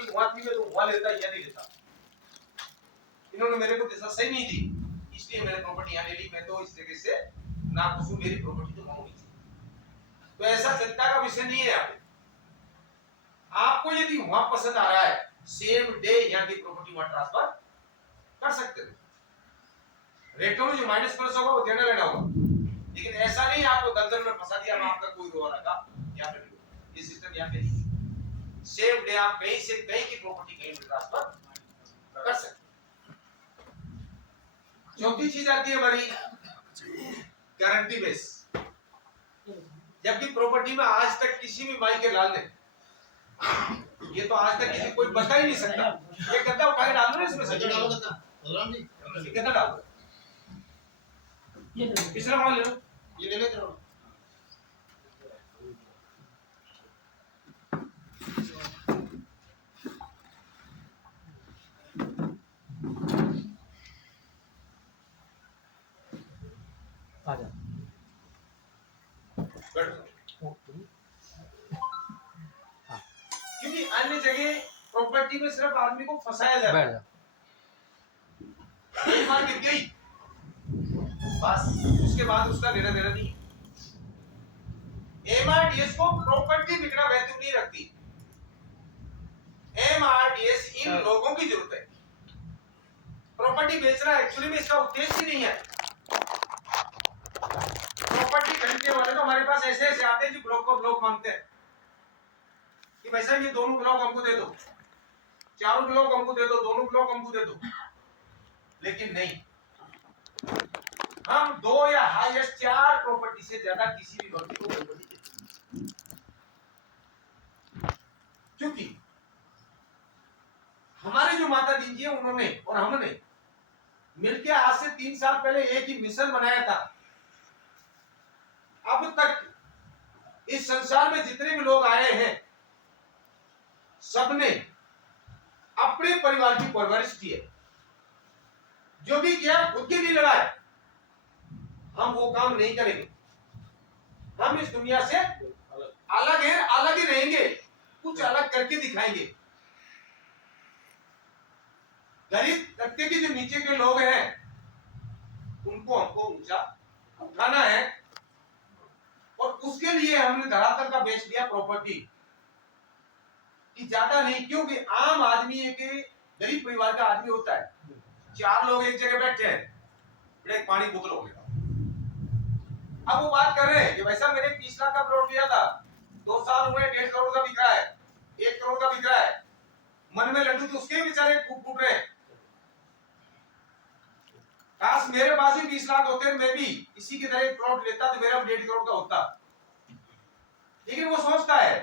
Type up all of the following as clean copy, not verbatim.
Property वहां थी मैं तो वहां लेता या नहीं लेता। इन्होंने मेरे को दिशा सही नहीं दी, इसलिए मैंने प्रॉपर्टी यहाँ ले ली। मैं तो इस जगह से ना खुश हूं, मेरी प्रॉपर्टी तो वहां हुई थी। तो ऐसा चिंता का विषय नहीं है। यहाँ पे आपको यदि वहां पसंद आ रहा है, सेम डे यहाँ की प्रॉपर्टी वहां ट्रांसफर कर सकते हो। रेटों में जो माइनस प्लस होगा वो देना लेना होगा, लेकिन ऐसा नहीं आपको दलदल में फंसा दिया, आपका कोई रोवा लगा यहाँ पे नहीं। ये सिस्टम यहाँ पे नहीं। सेम डे आप कहीं से कहीं की प्रॉपर्टी कहीं भी ट्रांसफर कर सकते। चौथी चीज आती है हमारी गारंटी बेस। जबकि प्रॉपर्टी में आज तक किसी भी माई के लाल ने, ये तो आज तक किसी कोई बता ही नहीं सकता, ये गद्दा उठा के डाल दो इसमें से, कितना डाल दो, पिछला माल ले लो, ये ले लेते हो। आजा क्योंकि अन्य जगह प्रॉपर्टी में सिर्फ आदमी को फंसाया जाता है। एक बार गिर गई बस, उसके बाद उसका लेना देना नहीं। एमआरडीएस को प्रॉपर्टी बिकना वैल्यू नहीं रखती। एमआरडीएस इन लोगों की जरूरत है। प्रॉपर्टी बेचना एक्चुअली में इसका उद्देश्य ही नहीं है। प्रॉपर्टी खरीदने वाले तो हमारे पास ऐसे ऐसे आते हैं जो ब्लॉक को ब्लॉक मांगते हैं कि भाई साहब ये दोनों ब्लॉक हमको दे दो, चारों ब्लॉक हमको दे दो, दोनों ब्लॉक हमको दे दो। लेकिन नहीं, हम 2 या हाईएस्ट 4 प्रॉपर्टी से ज्यादा किसी भी व्यक्ति को प्रॉपर्टी देते हैं। क्योंकि हमारे जो माता जी है उन्होंने और हमने मिलकर आज से 3 साल पहले एक ही मिशन बनाया था। अब तक इस संसार में जितने भी लोग आए हैं सबने अपने परिवार की परवरिश की है। जो भी किया खुद के लिए लड़ा है। हम वो काम नहीं करेंगे। हम इस दुनिया से अलग हैं, अलग ही रहेंगे, कुछ अलग करके दिखाएंगे। गरीब तबके के जो नीचे के लोग हैं उनको हमको ऊंचा उठाना है, और उसके लिए हमने धरातल का बेच दिया प्रॉपर्टी कि ज्यादा नहीं। क्योंकि आम आदमी एक गरीब परिवार का आदमी होता है, 4 लोग एक जगह बैठे हैं, एक पानी बोतल हो गया। अब वो बात कर रहे हैं कि भाई साहब मैंने 20 लाख का प्लॉट लिया था, 2 साल हुए 1.5 करोड़ का बिक रहा है, 1 करोड़ का बिक रहा है। मन में लड्डू तो उसके बेचारे फूट रहे हैं। काश मेरे पास ही 20 लाख होते, मैं भी इसी की तरह एक प्लॉट लेता तो मेरा 1.5 करोड़ का होता। लेकिन वो सोचता है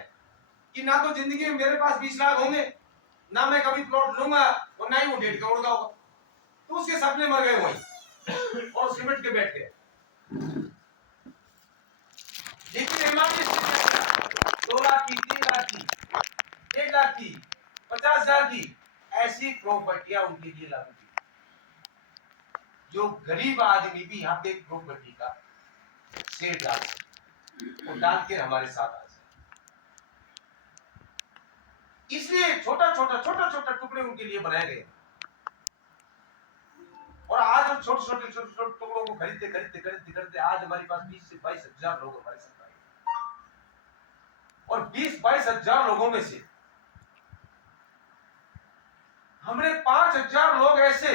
कि ना तो जिंदगी में मेरे पास 20 लाख होंगे, ना मैं कभी प्लॉट लूंगा, और ना ही वो 1.5 करोड़ का होगा। तो उसके सपने मर गए वहीं और सिमट के बैठ गए। लेकिन एमआरपी 2 लाख की, 3 लाख की, 1 लाख की, 50,000 की, ऐसी प्रॉपर्टियां उनके लिए लागू थी। जो गरीब आदमी भी यहाँ पे प्रॉपर्टी का शेयर डाल के हमारे साथ आ जाए। इसलिए छोटा छोटा टुकड़े उनके लिए बनाए गए। और आज हम छोटे टुकड़ों को खरीदते आज हमारे पास 20 से 22 हजार लोग हमारे साथ आए। और 20-22 हजार लोगों में से हमने 5,000 लोग ऐसे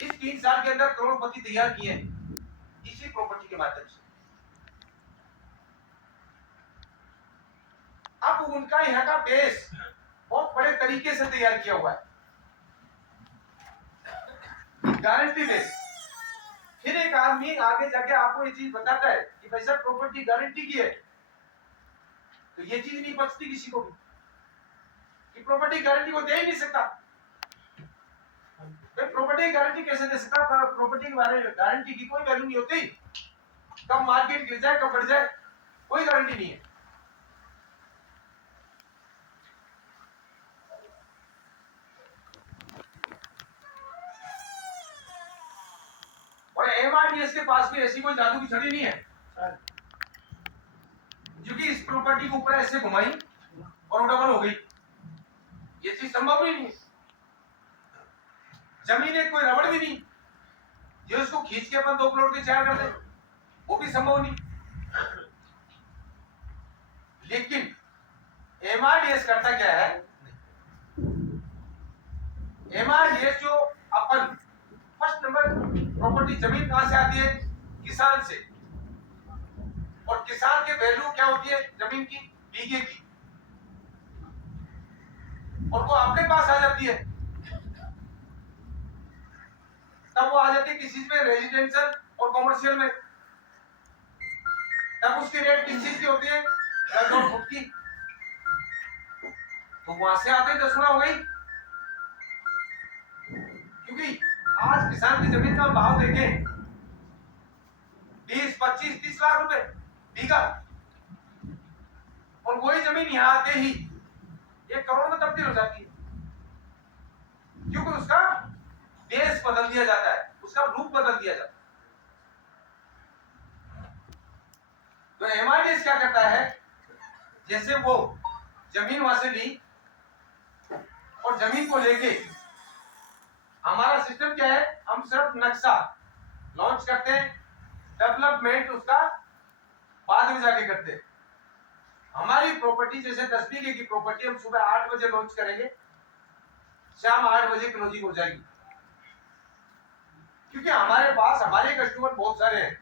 इस 3 साल के अंदर करोड़पति तैयार किए हैं इसी प्रॉपर्टी के माध्यम से। अब उनका यहाँ का बेस बहुत बड़े तरीके से तैयार किया हुआ है, गारंटी बेस। फिर एक आदमी आगे जाके आपको ये चीज बताता है कि भाई साहब प्रॉपर्टी गारंटी की है, तो ये चीज नहीं बचती किसी को भी कि प्रॉपर्टी गारंटी को दे ही नहीं सकता। प्रॉपर्टी गारंटी कैसे दे सकता? प्रॉपर्टी के बारे में गारंटी की कोई वैल्यू नहीं होती। कब मार्केट गिर जाए, कब बढ़ जाए, कोई गारंटी नहीं है। और एमआरडीएस के पास भी ऐसी कोई जादू की छड़ी नहीं है, क्योंकि इस प्रॉपर्टी के ऊपर ऐसे घुमाई और वो डबल हो गई। ये चीज संभव ही नहीं है। जमीन एक कोई रबड़ भी नहीं जो इसको खींच के अपन 2 प्लॉट के 4 कर दे, वो भी संभव नहीं। लेकिन एमआरडीएस करता क्या है, एमआरडीएस जो अपन फर्स्ट नंबर प्रॉपर्टी जमीन कहां से आती है, किसान से, और किसान के वैल्यू क्या होती है जमीन की, बीघे की, और वो आपके पास आ जाती है। तब वो आ जाती है किस चीज में, रेजिडेंशियल और कॉमर्शियल में। तब उसकी रेट किस चीज की होती है, फुट की। तो वहां से आते ही 10 गुना हो गई, क्योंकि आज किसान की जमीन का भाव देखें 20, 25, 30 लाख रुपए बीघा, और वही जमीन यहां आते ही 1 करोड़ में तब्दील हो जाती है, क्योंकि उसका बेस बदल दिया जाता है, उसका रूप बदल दिया जाता है। तो एमआरडीएस क्या करता है, जैसे वो जमीन वहां से ली और जमीन को लेके, हमारा सिस्टम क्या है, हम सिर्फ नक्शा लॉन्च करते हैं, डेवलपमेंट उसका बाद में जाके करते हैं। हमारी प्रॉपर्टी जैसे 10 बीघे की प्रॉपर्टी हम सुबह 8 बजे लॉन्च करेंगे, शाम 8 बजे क्लोजिंग हो जाएगी, क्योंकि हमारे पास हमारे कस्टमर बहुत सारे हैं,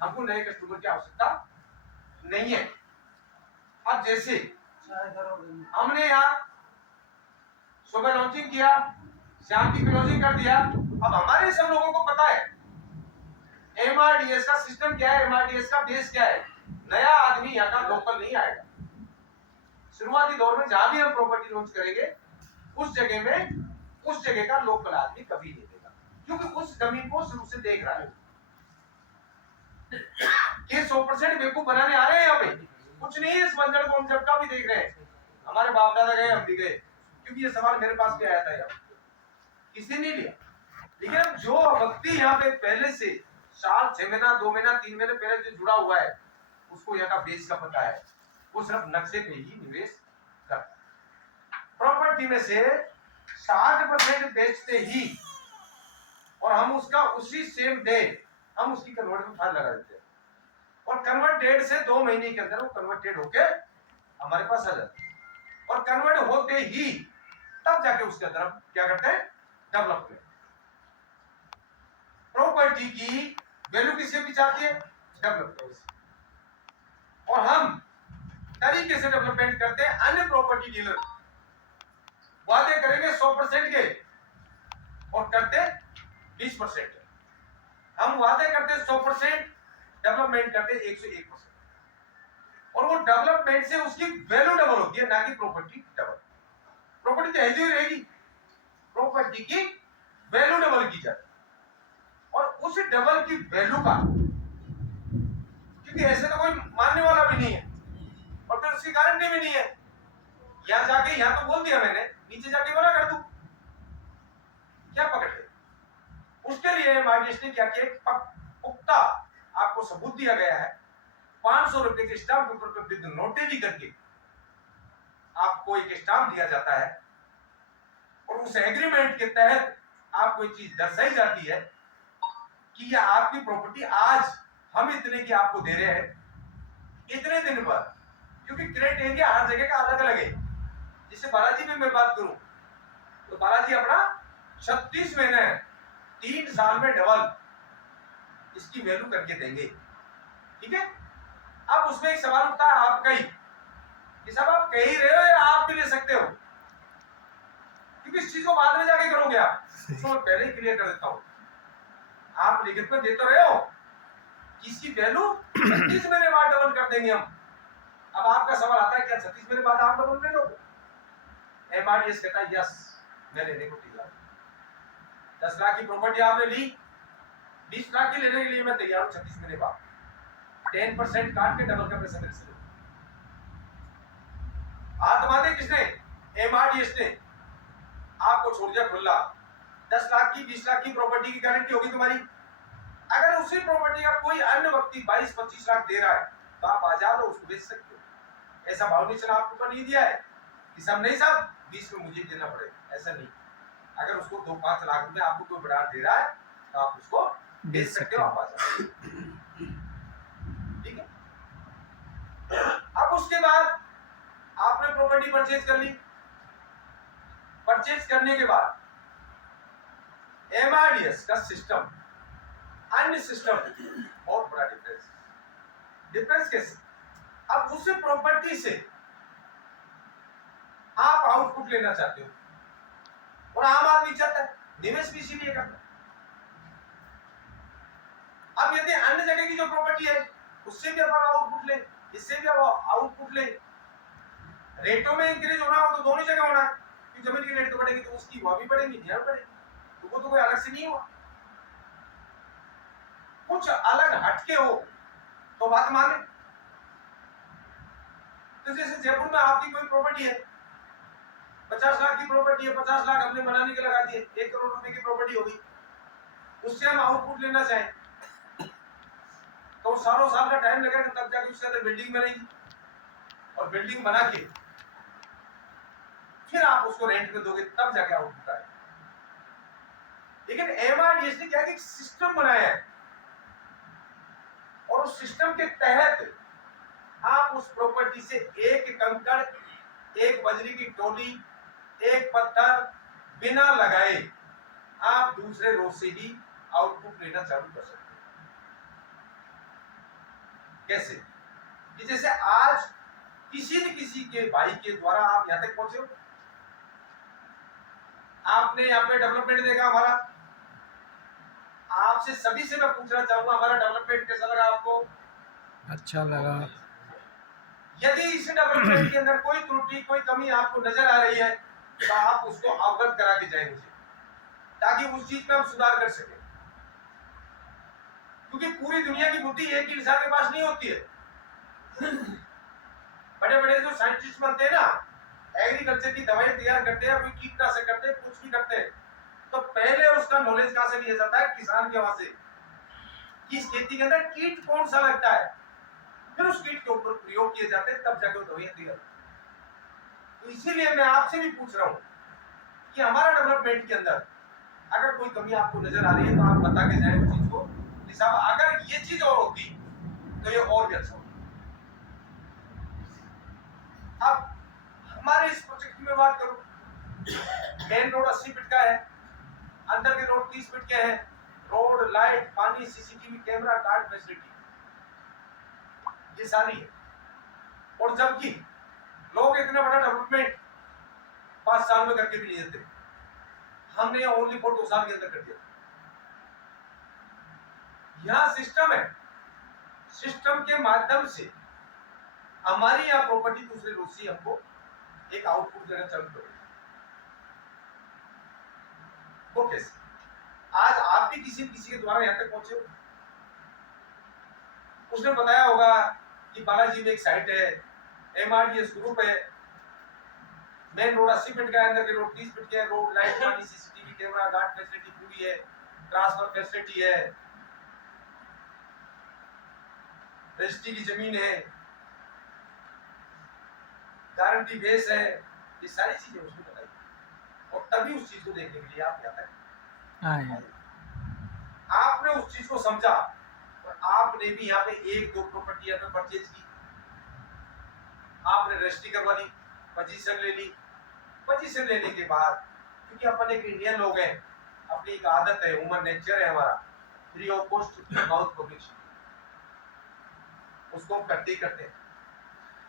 हमको नए कस्टमर की आवश्यकता नहीं है। अब जैसे हमने यहाँ सुबह लॉन्चिंग किया, शाम की क्लोजिंग कर दिया, अब हमारे सब लोगों को पता है एमआरडीएस का सिस्टम क्या है, एमआरडीएस का बेस क्या है। नया आदमी यहाँ का लोकल नहीं आएगा। शुरुआती दौर में जहां भी हम प्रॉपर्टी लॉन्च करेंगे, उस जगह में उस जगह का लोकल आदमी कभी नहीं देगा, क्योंकि उस जमीन को शुरू से देख रहा है। ये 100% बेवकूफ बनाने आ रहे हैं यहाँ पे, कुछ नहीं है। इस मंजर को हम जब का भी देख रहे हैं, हमारे बाप दादा गए, हम भी गए, क्योंकि ये सवाल मेरे पास भी आया था यार, किसी ने लिया। लेकिन अब जो व्यक्ति यहाँ पे पहले से साल 6 महीना 2 महीना 3 महीने पहले जो जुड़ा हुआ है, उसको यहाँ का बेस का पता है, वो सिर्फ नक्शे पे ही निवेश करता है। प्रॉपर्टी में से 60% बेचते ही, और हम उसका उसी सेम डे हम उसकी कन्वर्ट फाइल लगा देते हैं, और कन्वर्ट डेट से 2 महीने के अंदर वो कन्वर्टेड होके हमारे पास आ जाता है। और कन्वर्ट होते ही तब जाके उसके अंदर हम क्या करते हैं, डेवलपमेंट। प्रॉपर्टी की वैल्यू किससे भी चाहती है, डेवलपमेंट। और हम तरीके से डेवलपमेंट करते हैं। अन्य प्रॉपर्टी डीलर वादे करेंगे 100% के और करते 20%। हम वादे करते 100%, डेवलपमेंट करते 101%। और वो डेवलपमेंट से उसकी वैल्यू डबल होती है, ना कि प्रॉपर्टी डबल। प्रॉपर्टी तो ऐसी ही रहेगी, प्रॉपर्टी की वैल्यू डबल की जाती है। और उस डबल की वैल्यू का, क्योंकि ऐसे तो कोई मानने वाला भी नहीं है, और फिर उसकी गारंटी भी नहीं है। यहां जाके, यहां तो बोल दिया मैंने, नीचे जाके बोला कर दूं, क्या पकड़ते। उसके लिए एमआरडीएस ने क्या किया, पुख्ता आपको सबूत दिया गया है, 500 रुपए के स्टाम्प पेपर पे विद नोटरी करके आपको एक स्टाम्प दिया जाता है, और उस एग्रीमेंट के तहत आपको एक चीज दर्शाई जाती है कि ये आपकी प्रॉपर्टी आज हम इतने की आपको दे रहे हैं, इतने दिन पर। क्योंकि क्राइटेरिया हर जगह का अलग अलग है। जैसे बालाजी में मैं बात करूं, तो बालाजी अपना 36 महीने 3 साल में डबल इसकी वैल्यू करके देंगे, ठीक है। अब उसमें एक सवाल उठता है आपका ही, कि साहब आप कह ही रहे हो या आप भी ले सकते हो, क्योंकि इस चीज को बाद में जाके करोगे आप, इसको मैं पहले ही क्लियर कर देता हूं। आप लिखित में दे तो रहे हो कि इसकी वैल्यू 36 महीने बाद डबल कर देंगे हम। अब आपका सवाल आता है, क्या 36 महीने बाद आप डबल ले लोगे? एमआरडीएस कहता है यस, मैं लेने को तैयार हूं। 10 लाख की प्रॉपर्टी आपने ली, 20 लाख की लेने के लिए मैं तैयार हूं 36 महीने बाद। 10% काट के डबल का पैसा मेरे से लो। हाथ बांधे किसने? एमआरडीएस ने। आपको छोड़ दिया खुला। 10 लाख की 20 लाख की प्रॉपर्टी की गारंटी होगी तुम्हारी। अगर उसी प्रॉपर्टी का कोई अन्य व्यक्ति 22-25 लाख दे रहा है, तो आप आजाद हो, उसको बेच सकते हो। ऐसा भाव निचला आपको ऊपर नहीं दिया है कि सब नहीं, सब 20 में मुझे देना पड़ेगा, ऐसा नहीं। अगर उसको 2-5 लाख रुपए आपको कोई बड़ा दे रहा है तो आप उसको बेच सकते हो, आप आ जाओ, ठीक है। अब उसके बाद आपने प्रॉपर्टी परचेज कर ली। परचेज करने के बाद एमआरडीएस का सिस्टम अन्य सिस्टम बहुत बड़ा डिफरेंस कैसे? अब उस प्रॉपर्टी से आप आउटपुट लेना चाहते हो, और आम आदमी चाहता है, निवेश भी इसीलिए करता है। अब यदि अन्य जगह की जो प्रॉपर्टी है उससे भी अपन आउटपुट ले, इससे भी आउटपुट ले, रेटों में इंक्रीज होना हो तो दोनों जगह होना है, क्योंकि जमीन की रेट तो बढ़ेगी तो उसकी वह भी बढ़ेगी, यह बढ़ेगी, तो वो तो कोई अलग से नहीं हुआ। कुछ अलग हटके हो तो बात माने। तो जैसे जयपुर में आपकी कोई प्रॉपर्टी है, 50 लाख की प्रॉपर्टी है, 50 लाख हमने बनाने के लगा दिए, 1 करोड़ रुपए की प्रॉपर्टी होगी, उससे हम आउटपुट लेना चाहें तो सालों साल का टाइम लगेगा, तब जाके उसके अंदर बिल्डिंग बनेगी, और बिल्डिंग बना के फिर आप उसको रेंट पे दोगे, तब जाके आउटपुट आएगा। लेकिन एमआरडीएस ने क्या कि सिस्टम बनाया है, और उस सिस्टम के तहत आप उस प्रॉपर्टी से एक कंकड़, एक बजरी की टोली, एक पत्थर बिना लगाए आप दूसरे रोज से ही आउटपुट लेना चालू कर सकते हैं। कैसे? कि जैसे आज किसी न किसी के भाई के द्वारा आप यहां तक पहुंचे हो, आपने यहाँ पे डेवलपमेंट देखा हमारा, आपसे सभी से मैं पूछना चाहूंगा हमारा डेवलपमेंट कैसा लगा आपको? अच्छा लगा। यदि इस डेवलपमेंट के अंदर कोई त्रुटि, कोई कमी आपको नजर आ रही है तो आप उसको अवगत करा के जाए मुझे, ताकि उस चीज में हम सुधार कर सके। क्योंकि पूरी दुनिया की बुद्धि एक ही इंसान के पास नहीं होती है। बड़े बड़े जो साइंटिस्ट बनते हैं ना, एग्रीकल्चर की दवाई तैयार करते हैं, कोई कीटनाशक करते हैं, कुछ भी करते हैं, तो पहले उसका नॉलेज कहां से लिया जाता है? किसान के वहां से, कि इस खेती के अंदर कीट कौन सा लगता है, फिर उस कीट के ऊपर प्रयोग किए जाते हैं, तब जाके वो दवाइयां तैयार। तो इसीलिए मैं आपसे भी पूछ रहा हूं कि हमारा डेवलपमेंट के अंदर अगर कोई कमी आपको नजर आ रही है तो आप बता के जाए उस चीज को, साहब अगर ये चीज और होती तो ये और भी अच्छा होता। अब हमारे इस प्रोजेक्ट की मैं बात करूं, मेन रोड 80 फीट का है, अंदर के रोड 30 फीट के हैं, रोड, लाइट, पानी, सीसीटीवी कैमरा, गार्ड फैसिलिटी, ये सारी है। और जबकि लोग इतना बड़ा डेवलपमेंट 5 साल में करके भी नहीं देते, हमने ओनली फॉर 2 साल के अंदर कर दिया। यहां सिस्टम है, सिस्टम के माध्यम से हमारी यहां प्रॉपर्टी दूसरे लोग से हमको एक आउटपुट देना चालू करेगी। वो कैसे? आज आप भी किसी के द्वारा यहां तक पहुंचे हो, उसने बताया होगा कि बालाजी में एक साइट है, एमआरडीएस ग्रुप है, मेन रोड 80 फीट का है, अंदर के रोड 30 फीट के है, रोड, लाइट, पानी, सीसीटीवी कैमरा, गार्ड फैसिलिटी पूरी है, ट्रांसफर फैसिलिटी है, रजिस्ट्री की जमीन है, गारंटी बेस है, ये सारी चीजें उसने बताई, और तभी उस चीज को देखने के लिए आप यहाँ तक आए। आपने उस चीज को समझा और आपने भी यहाँ पे 1-2 प्रॉपर्टी यहाँ पे परचेज की, आपने रजिस्ट्री करवा ली, पोजीशन ले ली। पोजीशन लेने के बाद क्योंकि अपन एक इंडियन लोग हैं, अपनी एक आदत है, ह्यूमन नेचर है हमारा, free of cost mouth publicity, उसको हम करते ही करते हैं।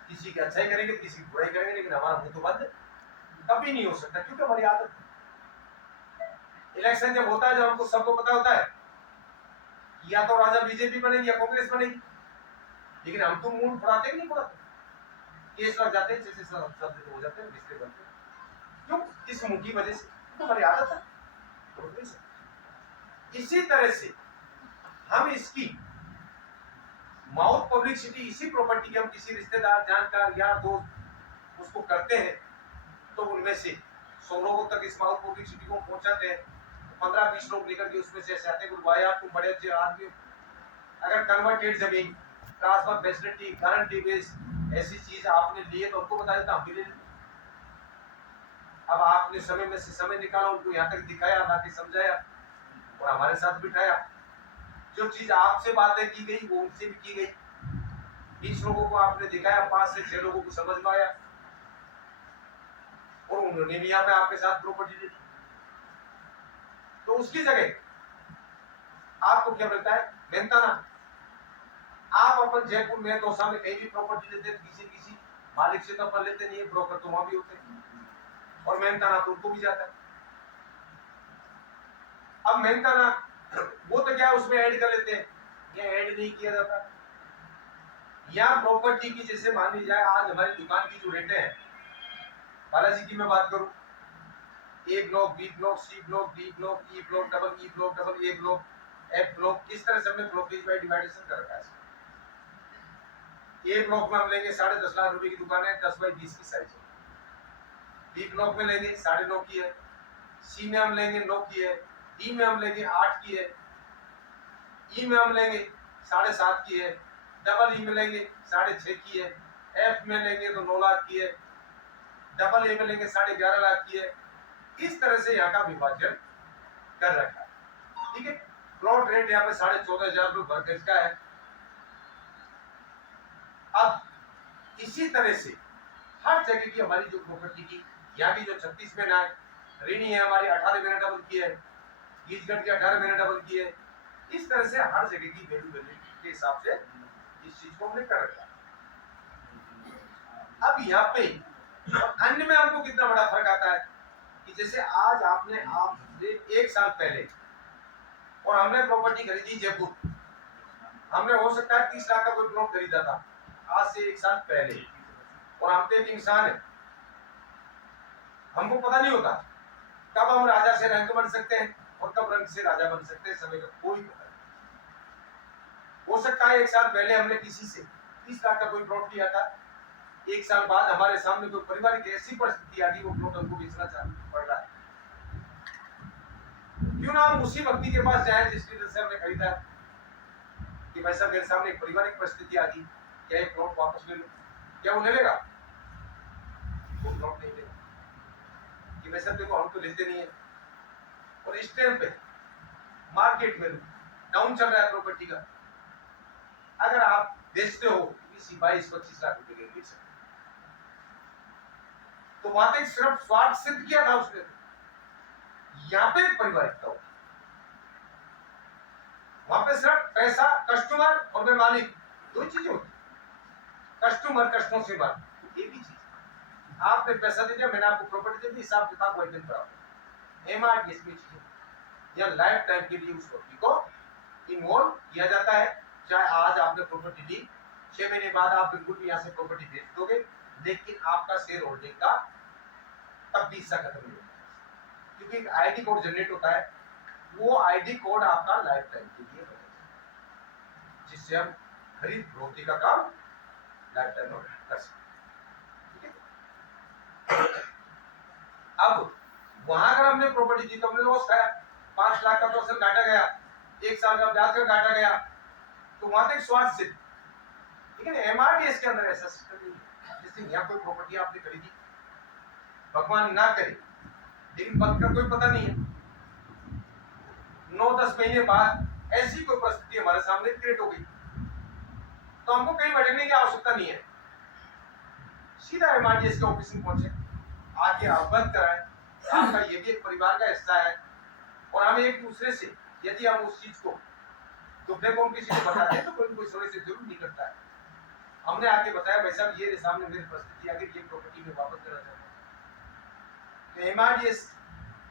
किसी की अच्छाई करेंगे, किसी की बुराई करेंगे, लेकिन हमारा मुंह तो बंद कभी नहीं हो सकता, क्योंकि हमारी आदत है। इलेक्शन जब होता है, जब हमको सबको पता होता है या तो राजा बीजेपी बनेगी या कांग्रेस बनेगी, लेकिन हम तो मुंह फुड़ाते ही नहीं फुड़ाते, केस लग जाते हैं, जैसे सब हो जाते हैं, रिश्ते बनते हैं। क्यों? इस मुंह की वजह से, तो हमारी आदत है। इसी तरह से हम इसकी माउथ पब्लिसिटी, इसी प्रॉपर्टी की हम किसी रिश्तेदार, जानकार, यार, दोस्त उसको करते हैं, तो उनमें से 100 लोगों तक इस माउथ पब्लिसिटी को पहुंचाते हैं, 15-20 लोग निकल के उसमें से आते हैं, भाई यार तुम बड़े अच्छे आदमी हो, अगर कन्वर्टेड जमीन, ट्रांसफर फैसिलिटी, गारंटी बेस, ऐसी चीज आपने लिए तो हमको बता देता, हम भी ले लेते। आपने समय में से समय निकाला, उनको यहाँ तक दिखाया, बाकी समझाया और हमारे साथ बिठाया। जो चीज आपसे बातें की गई वो उनसे भी की गई। 20 लोगों को आपने दिखाया, 5 से 6 लोगों को समझ में आया और उन्होंने भी यहाँ पे आपके साथ प्रॉपर्टी ली। तो उसकी जगह आपको क्या मिलता है? मेहनताना। आप अपन जयपुर में दौसा में कहीं भी प्रॉपर्टी लेते हैं, किसी मालिक से तो अपन लेते नहीं है, ब्रोकर तो वहां भी होते हैं और मेहनताना तो उनको भी जाता है। अब मेहनताना वो तो क्या उसमें ऐड कर लेते हैं, ये ऐड नहीं किया जाता। या प्रॉपर्टी की जैसे मान ली जाए आज हमारी दुकान की जो रेटें हैं, बालाजी की मैं बात करूं, A block, B block, C block, D block, E block, double E block, double A block, F block, किस तरह से हमने ब्लॉकेज बाय डिवाइडेशन कर रखा है। ए ब्लॉक में हम लेंगे 10.5 लाख रुपए की दुकान है, 10 बाई 20 की साइज है। बी ब्लॉक में लेंगे 9.5 की है, सी में हम लेंगे 9 की है, डी में हम लेंगे 8 की है, ई में हम लेंगे 7.5 की है, डबल ई में लेंगे 6.5 की है, एफ में लेंगे तो 9 लाख की है, डबल ए में लेंगे 11.5 लाख की है। इस तरह से यहाँ का विभाजन कर रखा है। ठीक है, प्लॉट रेट यहाँ पे 14,500 रुपए पर गज का है। अब इसी तरह से हर जगह की हमारी जो प्रॉपर्टी की, यहाँ की जो 36 महीना है, ऋणी है हमारी 18 महीने डबल की है, गीजगढ़ की 18 महीने डबल की है। इस तरह से हर जगह की वैल्यू के हिसाब से इस चीज को हमने कर रखा। अब यहाँ पे अन्य में हमको कितना बड़ा फर्क आता है कि जैसे आज आपने आपसे 1 साल पहले और हमने प्रॉपर्टी खरीदी जयपुर, हमने हो सकता है 30 लाख का कोई प्लॉट खरीदा था आज से 1 साल पहले, और हम तो एक इंसान है, हमको पता नहीं होता कब हम राजा से रंक बन सकते हैं और कब रंक से राजा बन सकते हैं, समय का कोई पता नहीं। हो सकता है 1 साल पहले हमने किसी से 30 लाख का कोई प्लॉट लिया था, 1 साल बाद हमारे सामने कोई पारिवारिक ऐसी परिस्थिति आ गई, वो प्लॉट हमको बेचना पड़ रहा है। क्यों ना हम उसी व्यक्ति के पास जाए जिसकी वजह से हमने खरीदा है कि भाई साहब मेरे सामने एक पारिवारिक परिस्थिति आ गई, क्या ये प्लॉट वापस ले लो? क्या वो ले लेगा? वो प्लॉट नहीं लेगा कि भाई साहब देखो हम तो लेते नहीं है। और इस टाइम पे मार्केट में डाउन चल रहा है प्रॉपर्टी का, अगर आप बेचते हो 22-25 लाख रुपए के बेच सकते, तो वहां तक सिर्फ स्वार्थ सिद्ध किया था उसने, यहाँ पे पारिवारिकता हो, वहां पे सिर्फ पैसा, कस्टमर और मैं मालिक, दो चीजें होती। कस्टमर कस्टमर से बात, ये भी चीज आपने पैसा दे दिया, मैंने आपको प्रॉपर्टी दे दी, हिसाब किताब वही दिन बराबर। एमआरडीएस में चीजें या लाइफ टाइम के लिए उस व्यक्ति को इन्वॉल्व किया जाता है। चाहे आज आपने प्रॉपर्टी ली, 6 महीने बाद आप बिल्कुल भी यहाँ से प्रॉपर्टी बेच दोगे, लेकिन आपका शेयर होल्डिंग का तब भी हिस्सा खत्म नहीं होगा, क्योंकि एक आईडी कोड जनरेट होता है, वो आईडी कोड आपका लाइफ टाइम के लिए बनेगा, जिससे हम खरीद फरोख्ती का काम लाइफ टाइम में कर सकते हैं। अब वहां अगर हमने प्रॉपर्टी दी तो हमने लॉस खाया, 5 लाख का तो असल काटा गया, 1 साल का ब्याज का काटा गया, तो वहां तक स्वार्थ सिद्ध। ठीक है, एमआरडीएस के अंदर ऐसा सिस्टम नहीं है। जैसे यहाँ कोई प्रॉपर्टी आपने खरीदी, भगवान ना करे, लेकिन बंद का कोई पता नहीं है, 9-10 महीने बाद ऐसी कोई परिस्थिति हमारे सामने क्रिएट हो गई, तो हमको कहीं भटकने की आवश्यकता नहीं है, सीधा एमआरडीएस के ऑफिस में पहुंचे, आके अवगत कराएं, आपका ये भी एक परिवार का हिस्सा है, और हम एक दूसरे से यदि हम उस चीज को दुखने को हम किसी को बताते हैं तो कोई सोने से जरूर नहीं करता है। हमने आके बताया भाई साहब ये सामने मेरी परिस्थिति आ गई, ये प्रॉपर्टी में वापस करना चाहता हूं, तो एमआरडीएस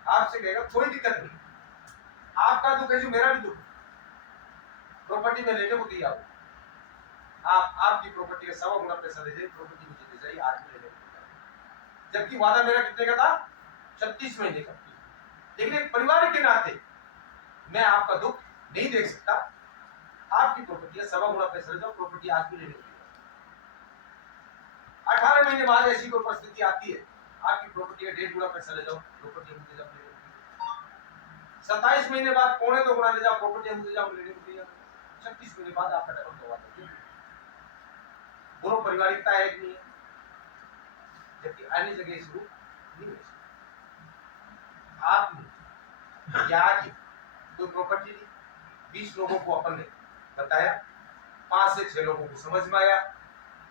आपसे कहेगा कोई दिक्कत नहीं, आपका दुख है जो मेरा भी दुख, प्रॉपर्टी में लेने को तैयार हो, आप आपकी प्रॉपर्टी का 1.25 गुना पैसा दे दे, प्रॉपर्टी मुझे दे जाइए, आज में लेने को तैयार। जबकि वादा मेरा कितने का था? 36 महीने का। लेकिन एक परिवार के नाते मैं आपका दुख नहीं देख सकता, आपकी प्रॉपर्टी का 1.25 गुना पैसा ले जाओ, प्रॉपर्टी आज भी लेने को तैयार। 18 महीने बाद ऐसी कोई परिस्थिति आती है, आपकी प्रॉपर्टी का 1.5 गुना पैसा ले जाओ, प्रॉपर्टी मुझे जब लेने को। 27 महीने बाद 1.25 गुना ले जाओ, प्रॉपर्टी मुझे जब लेने को तैयार। 36 महीने बाद आपका डबल होगा, दोनों पारिवारिकता एक नहीं है, जबकि अन्य जगह इस रूप नहीं है। या की कोई प्रॉपर्टी ली, 20 लोगों को अपन ने बताया, 5 से 6 लोगों को समझ में आया,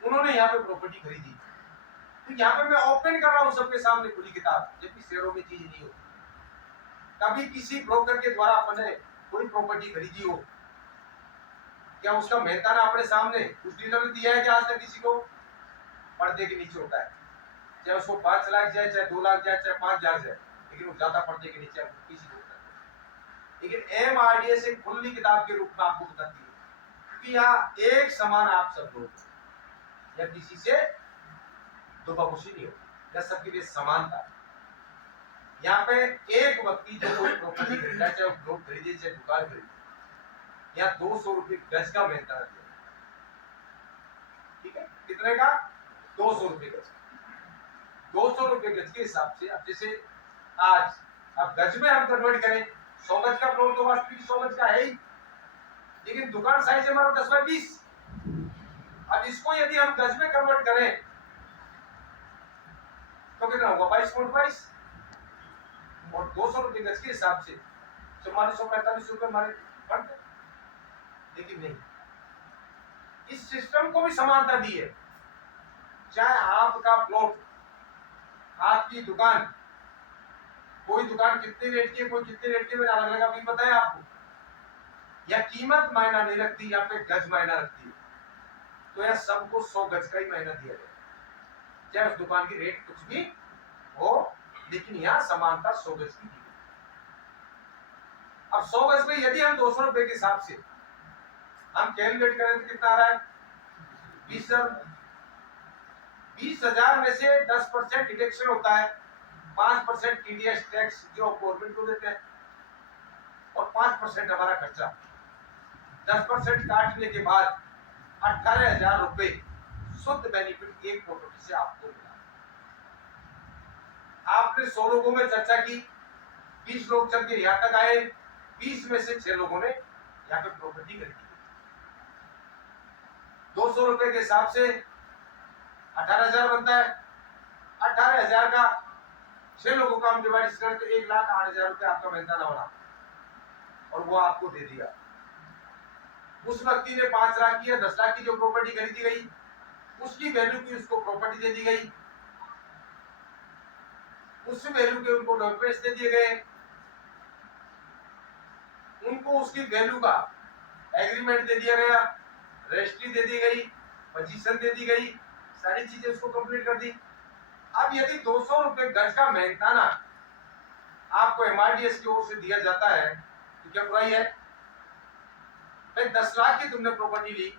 उन्होंने यहाँ पे प्रॉपर्टी खरीदी। तो यहाँ पे मैं ओपन कर रहा हूँ सबके सामने खुली किताब, जबकि शेयरों में चीज नहीं होती। कभी किसी ब्रोकर के द्वारा अपन ने कोई प्रॉपर्टी खरीदी हो, क्या उसका मेहताना अपने सामने उस डीलर ने दिया है कि आज तक किसी को? पर्दे के नीचे होता है, चाहे उसको 5 लाख जाए, चाहे 2 लाख जाए, चाहे 5 लाख जाए, लेकिन वो ज्यादा पर्दे के नीचे किसी को होता है। लेकिन एमआरडीएस एक खुली किताब के रूप में आपको बताती है कि यहाँ एक समान आप सब लोग या किसी से दुबाकुशी नहीं होती, या सबके लिए समानता। यहाँ पे एक व्यक्ति जो कोई प्रॉपर्टी खरीदा, चाहे वो प्लॉट खरीदे, चाहे दुकान खरीदे, या 200 रुपए गज का मेहनता दिया, ठीक है? कितने का? 200 रुपए गज। 200 रुपए गज के हिसाब से अब जैसे आज अब गज में हम कन्वर्ट करें, 100 गज का प्लॉट तो वास्तविक 100 गज का है ही, लेकिन दुकान साइज हमारा 10x20। अब इसको यदि हम गज में कन्वर्ट करें तो कितना होगा? 22.22। और 200 रुपए गज के हिसाब से 4445 रुपए हमारे बनते। लेकिन नहीं, इस सिस्टम को भी समानता दी है। चाहे आपका प्लॉट, आपकी दुकान, कोई दुकान कितने रेट की, कोई कितने रेट की, मैंने अलग अलग अभी बताया आपको, या कीमत मायना नहीं रखती, या पे गज मायना रखती है। तो यह सबको 100 गज का ही मायना दिया जाए, चाहे उस दुकान की रेट कुछ भी हो, लेकिन यहाँ समानता 100 गज की। अब 100 गज में यदि हम 200 रुपए के हिसाब से हम कैलकुलेट करें तो कितना आ रहा है? 20,000 में से 10% डिडक्शन होता है, 5% टीडीएस टैक्स जो गवर्नमेंट को देते हैं, और 5% हमारा खर्चा। 10% काटने के बाद 18,000 रुपए शुद्ध बेनिफिट एक प्रॉपर्टी से आपको मिला। आपने 100 लोगों में चर्चा की, 20 लोग चल के यहाँ तक आए, 20 में से 6 लोगों ने यहाँ पे प्रॉपर्टी खरीदी। 200 रुपए के हिसाब से 18,000 बनता है। 18,000 का 6 लोगों का हम डिवाइड करें तो 1,08,000 रुपए आपका मेहनताना बना, और वो आपको दे दिया। उस व्यक्ति ने 5 लाख की या 10 लाख की जो प्रॉपर्टी खरीदी गई, उसकी वैल्यू की उसको प्रॉपर्टी दे दी गई, उस वैल्यू के उनको डॉक्यूमेंट्स दे दिए गए, उनको उसकी वैल्यू का एग्रीमेंट दे दिया गया, रजिस्ट्री दे दी गई, पोजीशन दे दी गई, सारी चीजें उसको कंप्लीट कर दी। अब यदि 200 रुपए गज का मेहनताना आपको एमआरडीएस की ओर से दिया जाता है तो क्या बुराई है? भाई 10 लाख की तुमने प्रॉपर्टी ली,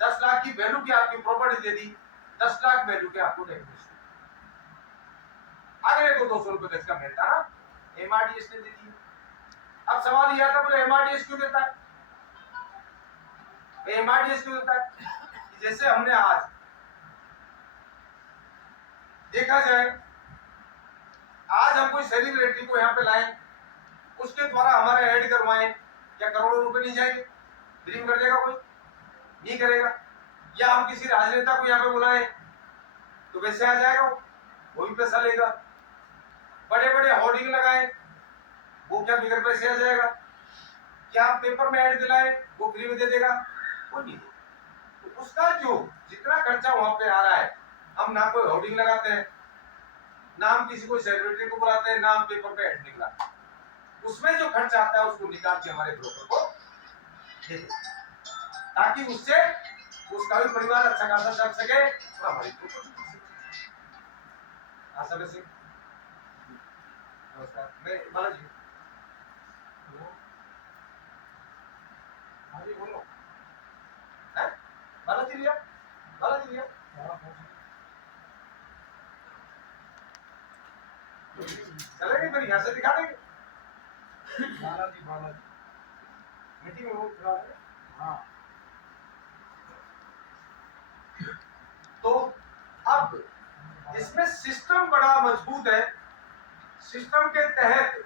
10 लाख की वैल्यू की आपकी प्रॉपर्टी दे दी, 10 लाख वैल्यू के आपको डॉक्यूमेंट्स, अगले को 200 रुपए गज का मेहनताना एमआरडीएस ने दे दी। अब सवाल यह था, बोले एमआरडीएस क्यों देता है? एमआरडीएस क्यों देता है? जैसे हमने आज देखा जाए, आज हम कोई सेलिब्रिटी को यहाँ पे लाएं, उसके द्वारा हमारे ऐड करवाएं, क्या करोड़ों रुपए नहीं जाएंगे? ड्रीम कर देगा कोई? नहीं करेगा। या हम किसी राजनेता को यहाँ पे बुलाएं तो वैसे आ जाएगा, वो भी पैसा लेगा। बड़े बड़े होर्डिंग लगाएं, वो क्या बिगड़ पैसे आ जाएगा? क्या आप पेपर में ऐड दिलाएं, वो फ्री में दे देगा? कोई नहीं। तो उसका जो जितना खर्चा वहां पे आ रहा है, हम ना कोई होर्डिंग लगाते हैं, ना हम किसी को सेलिब्रिटी को बुलाते हैं, ना हम पेपर पे ऐड निकलाते हैं, उसमें जो खर्चा आता है उसको निकाल के हमारे ब्रोकर को दे दो, ताकि उससे उसका भी परिवार अच्छा खासा चल सके और हमारी आशा से। नमस्कार, मैं बालाजी। हाँ जी बोलो। है बालाजी लिया, बालाजी लिया। चलेंगे फिर यहाँ से दिखा देंगे। बालाजी बालाजी मीटिंग में वो दिखा देंगे। हाँ, तो अब इसमें सिस्टम बड़ा मजबूत है। सिस्टम के तहत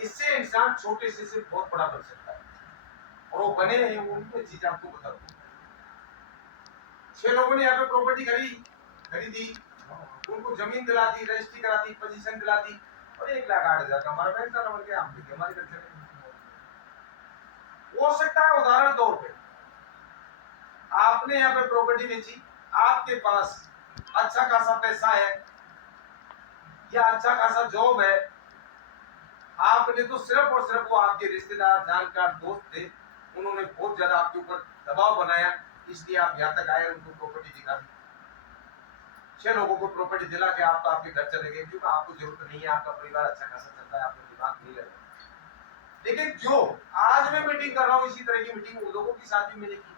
इससे इंसान छोटे से बहुत बड़ा बन सकता है, और वो बने हैं। उनकी चीज आपको बता दूं, 6 लोगों ने यहाँ पे प्रॉपर्टी खरीदी, उनको जमीन दिला दी, रजिस्ट्री करा दी, पोजीशन दिला दी, और 1,08,000 का हमारा बैंक का नंबर क्या, हम भी हमारी घर चले। हो सकता है उदाहरण तौर पे आपने यहाँ पे प्रॉपर्टी बेची, आपके पास अच्छा खासा पैसा है या अच्छा खासा जॉब है, आपने तो सिर्फ और सिर्फ वो आपके रिश्तेदार जानकार दोस्त थे, उन्होंने बहुत ज्यादा आपके ऊपर दबाव बनाया, इसलिए आप यहाँ तक आए, उनको प्रॉपर्टी दिखा दी। 6 लोगों को प्रॉपर्टी दिला के आप तो आपके घर चले गए, क्योंकि आपको जरूरत नहीं है, आपका परिवार अच्छा खासा चलता है, आपको दिमाग नहीं लगा। लेकिन जो आज मैं मीटिंग कर रहा हूँ, इसी तरह की मीटिंग उन लोगों के साथ भी मैंने की।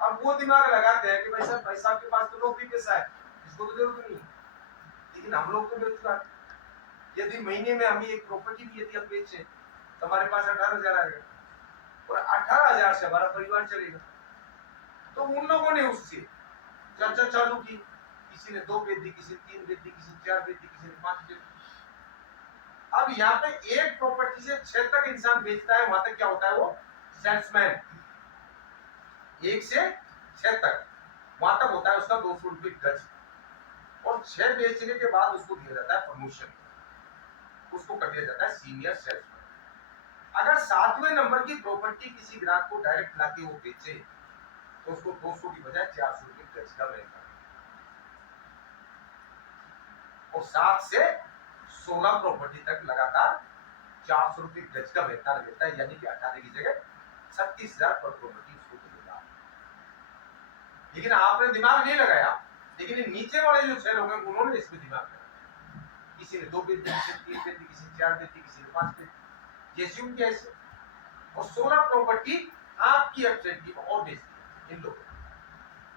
अब वो दिमाग लगाते हैं कि भाई साहब के पास तो नौकरी पैसा है, इसको तो जरूरत नहीं है, लेकिन हम लोग तो बेरोजगार। यदि महीने में हम एक प्रॉपर्टी भी यदि हम बेचे तो हमारे पास 18,000 आएगा और 18,000 से हमारा परिवार चलेगा। तो उन लोगों ने उससे चर्चा चालू की, किसी ने 2 बेच दी, किसी ने 3 बेच दी, किसी ने 4 बेच दी, किसी ने 5 बेच दी। अब यहाँ पे एक प्रॉपर्टी से 6 तक इंसान बेचता है, वहां तक क्या होता है, वो सेल्समैन 1 से 6 तक, वहां तक होता है उसका 200 रुपए गज, और 6 बेचने के बाद उसको दिया जाता है प्रमोशन, उसको कर दिया जाता है सीनियर सेल्समैन। अगर 7वें नंबर की प्रॉपर्टी किसी ग्राहक को डायरेक्ट लाके वो बेचे तो उसको 200 की बजाय 400 रुपए गज का मिलेगा, और 7 से 16 प्रॉपर्टी तक लगातार 400 रुपए गज का वेतन देता है, यानी कि 18 की जगह 36,000 पर प्रॉपर्टी उसको मिलेगा। लेकिन आपने दिमाग नहीं लगाया, लेकिन नीचे वाले जो 6 लोग हैं उन्होंने इसमें दिमाग लगाया, किसी ने 2 बेच दी, किसी ने 3 बेच दी, किसी ने 4 बेच दी, किसी ने 5 बेच दी, जैसे उनके ऐसे, और 16 प्रॉपर्टी आपकी वेबसाइट की और बेच दी इन लोगों ने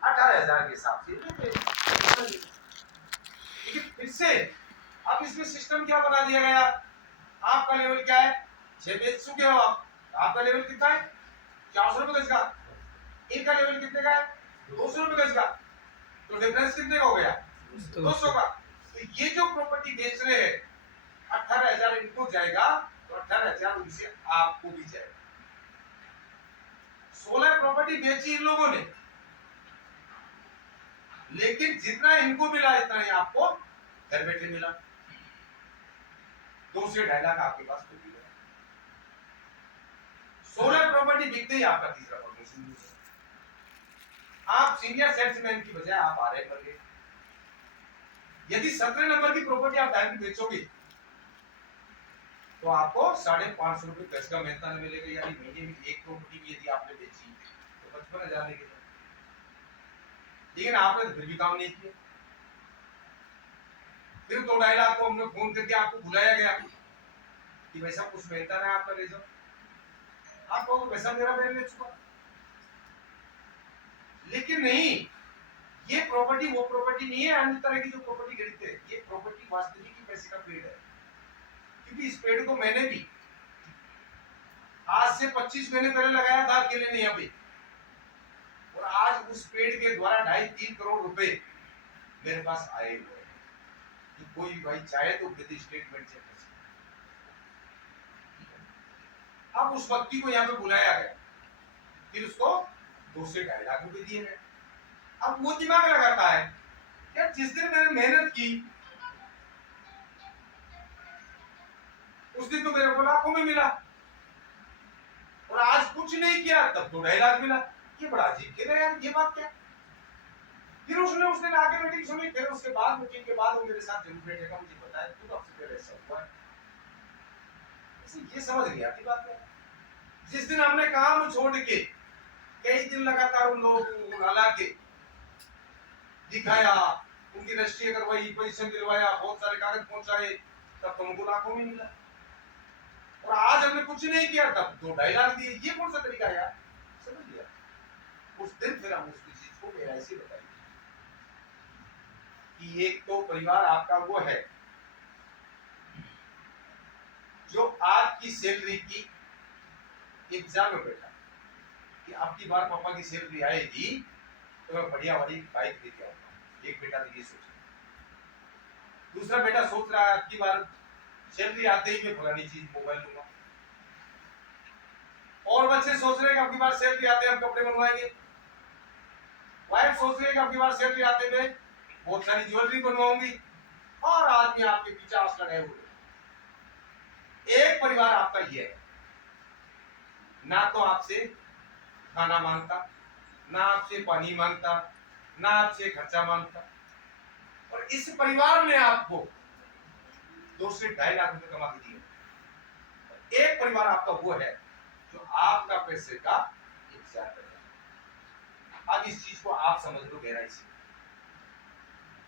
18,000 के हिसाब से। लेकिन फिर से अब इसमें सिस्टम क्या बना दिया गया, आपका लेवल क्या है, 6 बेच चुके हो आप, आपका लेवल कितना है, 400 रुपए गज का, इनका लेवल कितने का है, 200 रुपए गज का, तो डिफरेंस कितने का हो गया, 200 का। तो ये जो प्रॉपर्टी बेच रहे हैं 18,000 इनको जाएगा, तो 18,000 उनसे आपको भी जाएगा। 16 प्रॉपर्टी बेची इन लोगों ने, लेकिन जितना इनको मिला इतना ही आपको घर बैठे मिला, 2 से 2.5 लाख आपके पास तो मिला। 16 प्रॉपर्टी बिकते ही आपका तीसरा प्रमोशन मिल गया, आप सीनियर सेल्समैन की बजाय आप आ रहे बन गए। यदि 17 नंबर की प्रॉपर्टी आप डायरेक्ट बेचोगे तो आपको 550 रुपए गज का वेतन मिलेगा, यानी महीने में एक प्रॉपर्टी भी यदि आपने बेची तो 55,000 लेके, लेकिन आपने फिर भी काम नहीं किया। फिर 2-2.5 लाख को हमने फोन करके आपको बुलाया गया कि भाई साहब कुछ वेतन है आपका, ले जाओ, आपको पैसा मेरा मैंने ले चुका। लेकिन नहीं, ये प्रॉपर्टी वो प्रॉपर्टी नहीं है अन्य तरह की जो प्रॉपर्टी खरीदते हैं, ये प्रॉपर्टी वास्तविक की पैसे का पेड़ है, क्योंकि इस पेड़ को मैंने भी आज से 25 महीने पहले लगाया था अकेले ने यहाँ पे, और आज उस पेड़ के द्वारा 2.5-3 करोड़ रुपए मेरे पास आए हुए हैं, कि कोई भाई चाहे तो विद स्टेटमेंट चेक कर सकता। अब उस व्यक्ति को यहाँ पे बुलाया गया, फिर उसको 2 से 2.5 लाख रुपए दिए गए। अब वो दिमाग लगाता है कि जिस दिन मैंने मेहनत की उस दिन तो मेरे को लाखों में मिला, और आज कुछ नहीं किया तब तो 2.5 लाख मिला, ये बड़ा अजीब खेल है यार, ये बात क्या। फिर उसने उस दिन आके मीटिंग सुनी, फिर उसके बाद मीटिंग के बाद वो मेरे साथ जरूर बैठेगा, मुझे बताया तू अब से पहले ऐसा हुआ है, ये समझ नहीं आती बात है। जिस दिन हमने काम छोड़ के कई दिन लगातार उन लोगों को हला के दिखाया, उनकी रजिस्ट्री करवाई, पोजीशन दिलवाया, बहुत सारे कागज पहुंचाए, तब तो उनको लाखों में मिला, और आज हमने कुछ नहीं किया तब 2-2.5 लाख दिए, ये कौन सा तरीका है यार, समझ लिया। उस दिन फिर हम उसकी चीज को ऐसे बताइए कि एक तो परिवार आपका वो है जो आपकी सैलरी की एग्जाम में बैठा कि आपकी बार पापा की सैलरी आएगी तो मैं बढ़िया वाली बाइक लेके आऊंगा, एक बेटा तो ये सोच रहा, दूसरा बेटा सोच रहा है आपकी बार सैलरी आते ही मैं फलानी चीज मोबाइल लूंगा, और बच्चे सोच रहे हैं कि आपकी बार सैलरी आते हम कपड़े बनवाएंगे, वाइफ सोच रही है कि आपकी बार सैलरी आते में बहुत सारी ज्वेलरी बनवाऊंगी, और आदमी आपके पीछे आस लगाए हुए। एक परिवार आपका ये है, ना तो आपसे खाना मांगता, ना आपसे पानी मांगता, ना आपसे खर्चा मांगता, और इस परिवार ने आपको 2 से 2.5 लाख रुपए कमा के दिए। एक परिवार आपका वो है जो आपका पैसे का इंतजार कर रहा है। अब इस चीज को आप समझ लो गहराई से।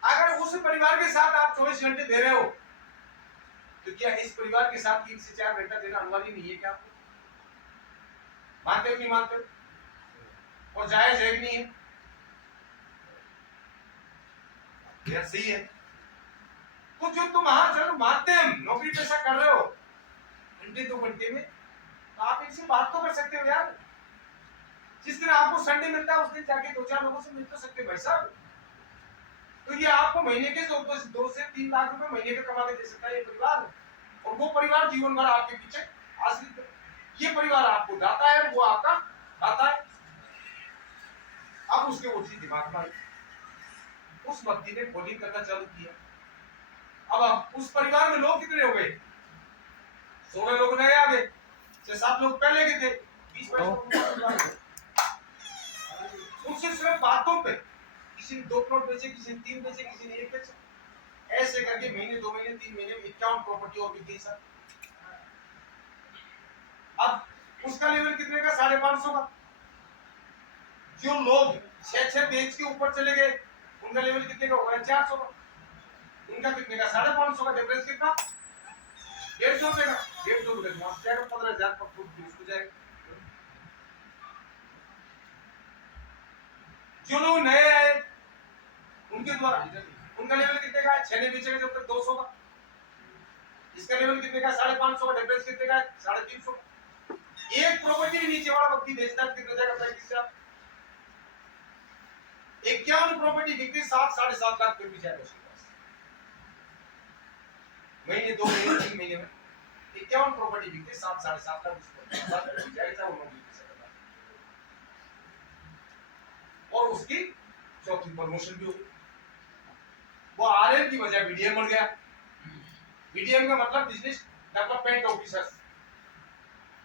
अगर उस परिवार के साथ आप 24 घंटे दे रहे हो, तो क्या इस परिवार के साथ 3 से 4 घंटा देना अनिवार्य नहीं है क्या आपको? मानते हो नहीं मानते हो? और जायज है कि नहीं है? यह सही है। तो जो तुम चलो माध्यम नौकरी पैसा कर रहे हो घंटे 2 घंटे में, तो आप इनसे बात तो कर सकते हो यार। जिस दिन आपको संडे मिलता है उस दिन जाके 2-4 लोगों से मिल तो सकते भाई साहब। तो ये आपको महीने के 2 से 3 लाख रुपए महीने के कमा के दे सकता है ये परिवार, और वो परिवार जीवन भर आपके पीछे आश्रित है। ये परिवार आपको दाता है, वो आपका दाता है। अब उसके वो चीज दिमाग में आई, उस व्यक्ति ने कॉलिंग करना चालू किया। अब उस परिवार में लोग कितने हो गए? 16 लोग नए आ गए, 6-7 लोग पहले के थे, 20-22 लोग। उनसे सिर्फ बातों पे, किसी ने 2 प्लॉट बेचे, किसी ने 3 बेचे, किसी ने 1 बेचा, ऐसे करके महीने 2 महीने 3 महीने में 51 प्रॉपर्टी और बिक गई सर। अब उसका लेवल कितने का? 550 का। जो लोग 6-6 बेच के ऊपर चले गए उनका लेवल कितने का होगा? 400 का। उनका कितने का? 550 का। डिफरेंस कितना? 150 रुपए का। 150 रुपए का 15,000 पर फुट हो जाएगा। जो लोग नए आए उनके द्वारा उनका लेवल कितने का है? 6 ने बेचेगा जब तक 200 का। इसका लेवल कितने का? 550 का। डिफरेंस कितने का? 350 का। एक प्रॉपर्टी नीचे वाला व्यक्ति बेचता है कितना जाएगा? 35 लाख। 51 प्रॉपर्टी बिकती 7-7.5 लाख रुपए जाएगा उसके पास। महीने 2 महीने 3 महीने में 51 प्रॉपर्टी बिकती 7-7.5 लाख उसको जाएगा वो नौकरी से करता। और उसकी चौथी प्रमोशन भी हो गई। वो आरएम की वजह बीडीएम बन गया। बीडीएम का मतलब बिजनेस डेवलपमेंट ऑफिसर।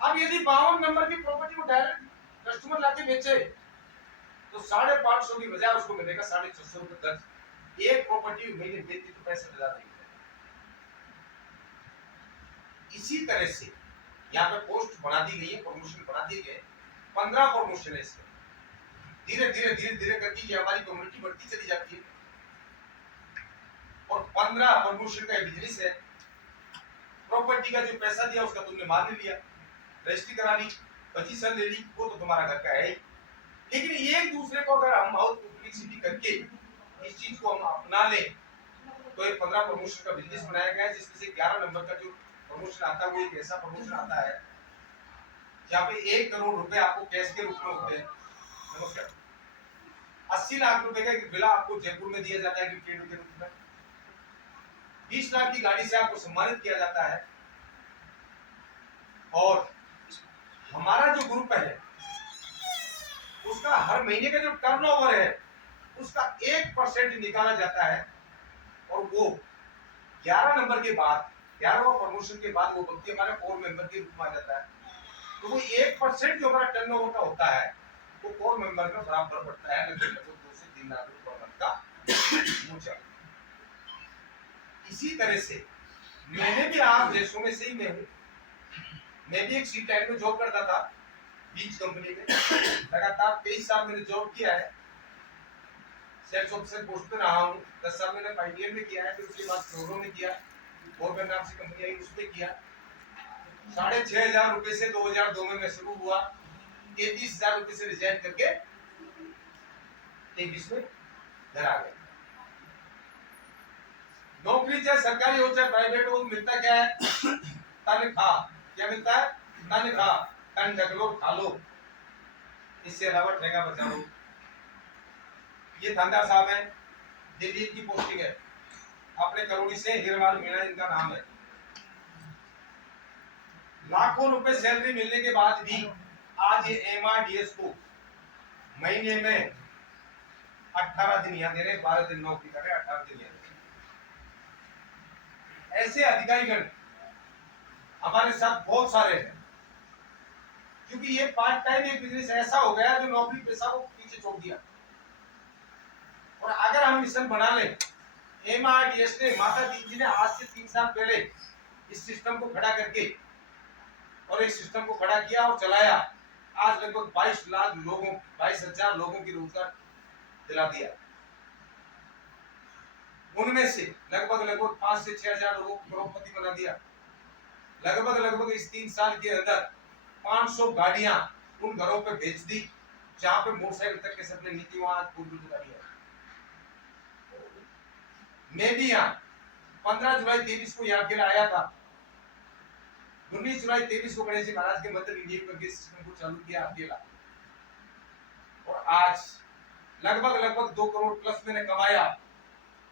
अब यदि 52 नंबर की प्रॉपर्टी को डायरेक्ट कस्टमर लाके बेचे तो 550 की बजाय उसको मिलेगा 650 रुपए दर्ज। एक प्रॉपर्टी महीने बेचती तो पैसे ज्यादा नहीं। इसी तरह से यहाँ पे पोस्ट बढ़ा दी गई है, प्रमोशन बढ़ा दिए गए, 15 प्रमोशन है इसमें। धीरे धीरे धीरे धीरे करके ये हमारी कम्युनिटी बढ़ती चली जाती है, और 15 प्रमोशन का बिजनेस है। प्रॉपर्टी का जो पैसा दिया उसका तुमने मान लिया, रजिस्ट्री करा ली, पोजीशन ले ली, वो तो तुम्हारा घर का है ही। लेकिन एक दूसरे को अगर हम माउथ पब्लिसिटी करके इस चीज को हम अपना ले तो एक 15 प्रमोशन का बिजनेस बनाया गया है, जिसमें से 11 नंबर का जो प्रमोशन आता है वो एक ऐसा प्रमोशन आता है जहाँ पे 1 करोड़ रुपए आपको कैश के रूप में होते हैं। नमस्कार। 80 लाख रुपए का एक विला आपको जयपुर में दिया जाता है गिफ्ट के रूप में। 20 लाख की गाड़ी से आपको सम्मानित किया जाता है। और हमारा जो ग्रुप है उसका हर महीने का जो टर्नओवर है उसका 1% निकाला जाता है, और वो 11 नंबर के बाद 11वां प्रमोशन के बाद वो व्यक्ति हमारे कोर मेंबर के रूप में आ जाता है। तो वो 1% जो हमारा टर्नओवर का होता है वो कोर मेंबर में बराबर पड़ता है, लगभग 2 से 3 लाख रुपए पर मंथ का मुझे। इसी तरह से मैंने भी आप देशों में से ही मैं भी एक सी टाइम में जॉब करता था बीच कंपनी में। लगातार 23 साल मैंने जॉब किया है, सेल्स ऑफिसर पोस्ट पे रहा हूँ। 10 साल मैंने पाइनियर में किया है, फिर उसके बाद फ्लोरो में किया, और मैं नाम से कंपनी आई उसमें किया। 6,500 रुपए से 2002 में मैं शुरू हुआ, 33,000 रुपए से रिजाइन करके 23 में घर आ गया। नौकरी चाहे सरकारी हो चाहे प्राइवेट हो, मिलता क्या है? तनख्वाह। क्या मिलता है? तनख्वाह। तन ढकलो खा लो, इससे अलावा ठेका बचा लो। ये धंधा साहब है, दिल्ली की पोस्टिंग है, अपने करोड़ी से हिरवाल मीणा इनका नाम है। लाखों रुपए सैलरी मिलने के बाद भी आज ये एमआरडीएस को महीने में 18 दिन यहाँ दे रहे, 12 दिन नौकरी कर रहे, 18 दिन यहाँ। ऐसे अधिकारीगण हमारे साथ बहुत सारे हैं, क्योंकि ये पार्ट टाइम एक बिजनेस ऐसा हो गया जो नौकरी पेशा को पीछे छोड़ दिया। और अगर हम मिशन बना लें, MRDS ने, माता जी ने आज से 3 साल पहले इस सिस्टम को खड़ा करके और इस सिस्टम को खड़ा किया और चलाया, आज लगभग 22 लाख लोगों, 22,000 लोगों की रोजगार दिला दिया। उनमें से लगभग 5 से 6,000 लोगों को करोड़पति बना दिया। लगभग इस 3 साल के अंदर 500 गाड़ियां उन घरों पे भेज दी जहां पे मोटरसाइकिल तक के सपने नहीं थी, वहां आज 4 व्हीलर गाड़ियां। मैं भी यहाँ 15 जुलाई 23 को यहाँ अकेला आया था। 19 जुलाई 23 को गणेश जी महाराज के मंदिर रिन्यू करके सिस्टम को चालू किया अकेला। और आज लगभग 2 करोड़ प्लस मैंने कमाया,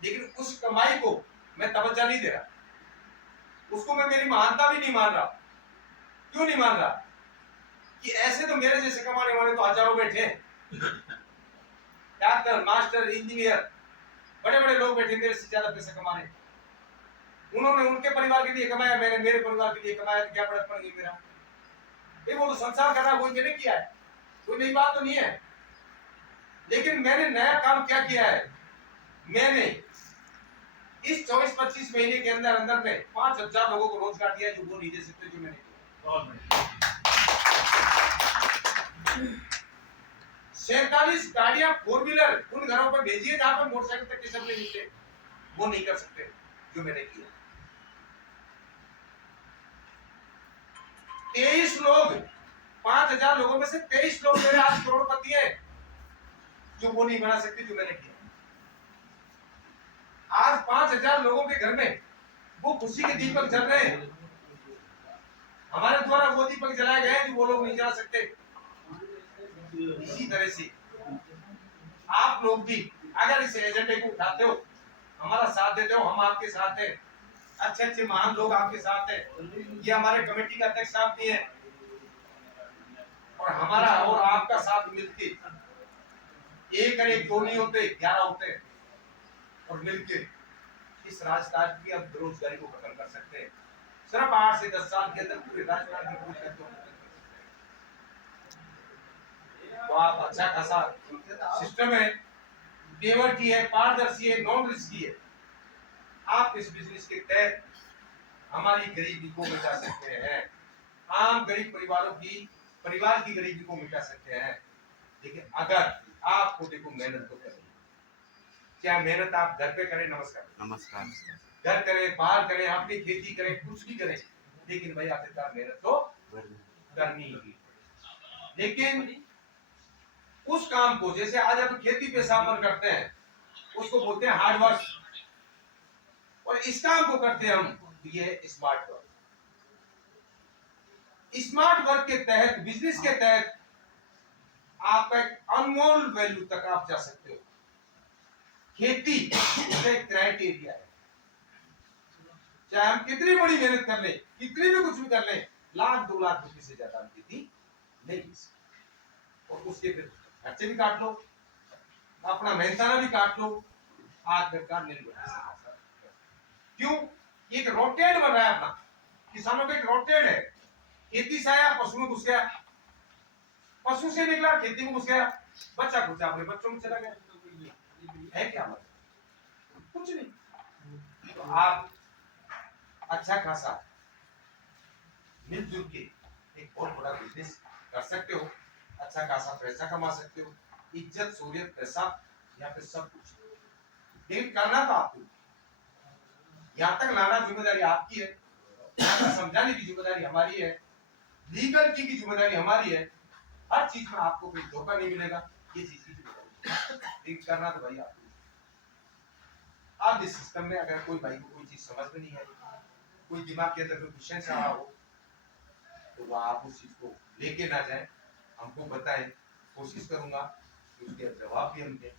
लेकिन उस कमाई को मैं तवज्जो नहीं दे रहा, उसको मैं मेरी महानता भी नहीं मान रहा। क्यों नहीं मान रहा? कि ऐसे तो मेरे जैसे कमाने वाले तो हजारों बैठे हैं, डॉक्टर, मास्टर, इंजीनियर, बड़े बड़े लोग बैठे मेरे से ज्यादा पैसा कमा रहे। उन्होंने उनके परिवार के लिए कमाया, मैंने मेरे परिवार के लिए कमाया, तो क्या फर्क पड़ गया मेरा? वो तो संसार कर रहा है, वो मैंने किया है, कोई नई बात तो नहीं है। लेकिन मैंने नया काम क्या किया है? मैंने इस 24-25 महीने के अंदर अंदर में 5,000 लोगों को रोजगार दिया, जो वो नहीं दे सकते, जो मैंने किया। 47 गाड़ियां 4 व्हीलर उन घरों पर भेजिए जहां पर मोटरसाइकिल तक के सपने नहीं थे, वो नहीं कर सकते, जो मैंने किया। 23 लोग, 5,000 लोगों में से 23 लोग मेरे आज करोड़पति हैं, जो वो नहीं बना सकते, जो मैंने किया। आज 5,000 लोगों के घर में वो खुशी के दीपक जल रहे हैं, हमारे द्वारा वो दीपक जलाए गए हैं जो वो लोग नहीं जला सकते। इसी तरह से आप लोग भी अगर इस एजेंडे को उठाते हो, हमारा साथ देते हो, हम आपके साथ हैं। अच्छे महान लोग आपके साथ हैं, ये हमारे कमेटी का अध्यक्ष साहब भी हैं, और हमारा और आपका साथ मिलके एक और एक 2 नहीं होते, 11 होते हैं, और मिलके इस राजकाज की अब बेरोजगारी को खत्म कर सकते हैं। सिर्फ 8 से 10 साल के अंदर पूरे राजकाज की पूरी खत्म कर सकते हैं। तो आप अच्छा खासा सिस्टम है, पेवर्टी है, पारदर्शी है, नॉन रिस्की है। आप इस बिजनेस के तहत हमारी गरीबी को मिटा सकते हैं, आम गरीब परिवार की गरीबी को मिटा सकते हैं। लेकिन अगर आपको देखो मेहनत तो करनी, क्या मेहनत आप घर पे करें, नमस्कार, घर करें, बाहर करें, अपनी खेती करें, कुछ भी करें, लेकिन भाई आखिरकार मेहनत तो करनी ही। लेकिन उस काम को, जैसे आज हम खेती पेशा अपन करते हैं, उसको बोलते हैं हार्ड वर्क, और इस काम को करते हैं हम, ये स्मार्ट वर्क। स्मार्ट वर्क के तहत, बिजनेस के तहत आपका एक अनमोल वैल्यू तक आप जा सकते हो। खेती एक क्राइटेरिया है, चाहे हम कितनी बड़ी मेहनत कर लें, कितनी भी कुछ भी कर लें, 1,00,000-2 लाख रुपए से ज्यादा हम खेती नहीं, और उसके फिर खर्चे भी काट लो, अपना मेहनताना भी काट लो, आखिरकार नहीं बढ़ा। क्यों? एक रोटेट बन रहा है अपना, किसानों का एक रोटेट है। खेती से आया, पशु में घुस गया, पशु से निकला, खेती में घुस गया, बच्चा खुचा अपने बच्चों में चला गया, है क्या मतलब? कुछ नहीं। तो आप अच्छा खासा मिलजुल के एक बहुत बड़ा बिजनेस कर सकते हो, अच्छा खासा पैसा कमा सकते हो, इज्जत, सूर्यत, पैसा, या फिर सब कुछ। लेकिन करना तो आपको, यहाँ तक लाना जिम्मेदारी आपकी है, यहाँ तक समझाने की जिम्मेदारी हमारी है, लीगल की जिम्मेदारी हमारी है। हर चीज में आपको कोई धोखा नहीं मिलेगा, ये चीज की जिम्मेदारी करना तो भाई आपको। आप इस सिस्टम में अगर कोई भाई को कोई चीज समझ में नहीं आई, कोई दिमाग के अंदर कोई क्वेश्चन आ रहा हो, तो वह आप उस चीज को लेके ना जाए, हमको बताएं, कोशिश करूंगा कि उसके जवाब भी हम दें।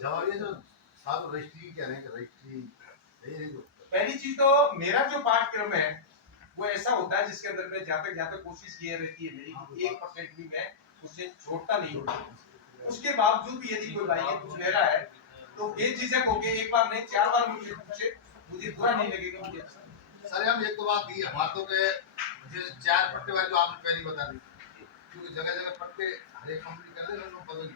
जवाब ये जो साहब रजिस्ट्री कह रहे हैं कि रजिस्ट्री, पहली चीज तो मेरा जो पाठ्यक्रम है वो ऐसा होता है जिसके अंदर में जहाँ तक कोशिश ये रहती है मेरी 1% भी मैं उसे छोड़ता नहीं हूँ। उसके बावजूद भी यदि कोई भाई कुछ ले रहा है तो ये झिझक हो गई, एक बार नहीं 4 बार मुझे पूछे, मुझे बुरा नहीं लगेगा मुझे अच्छा। सर हम एक तो बात की हमारे तो के जैसे 4 पट्टे वाली जो आपने पहली बता दी, क्योंकि जगह जगह पट्टे हर एक कंपनी कर ले लोग बदल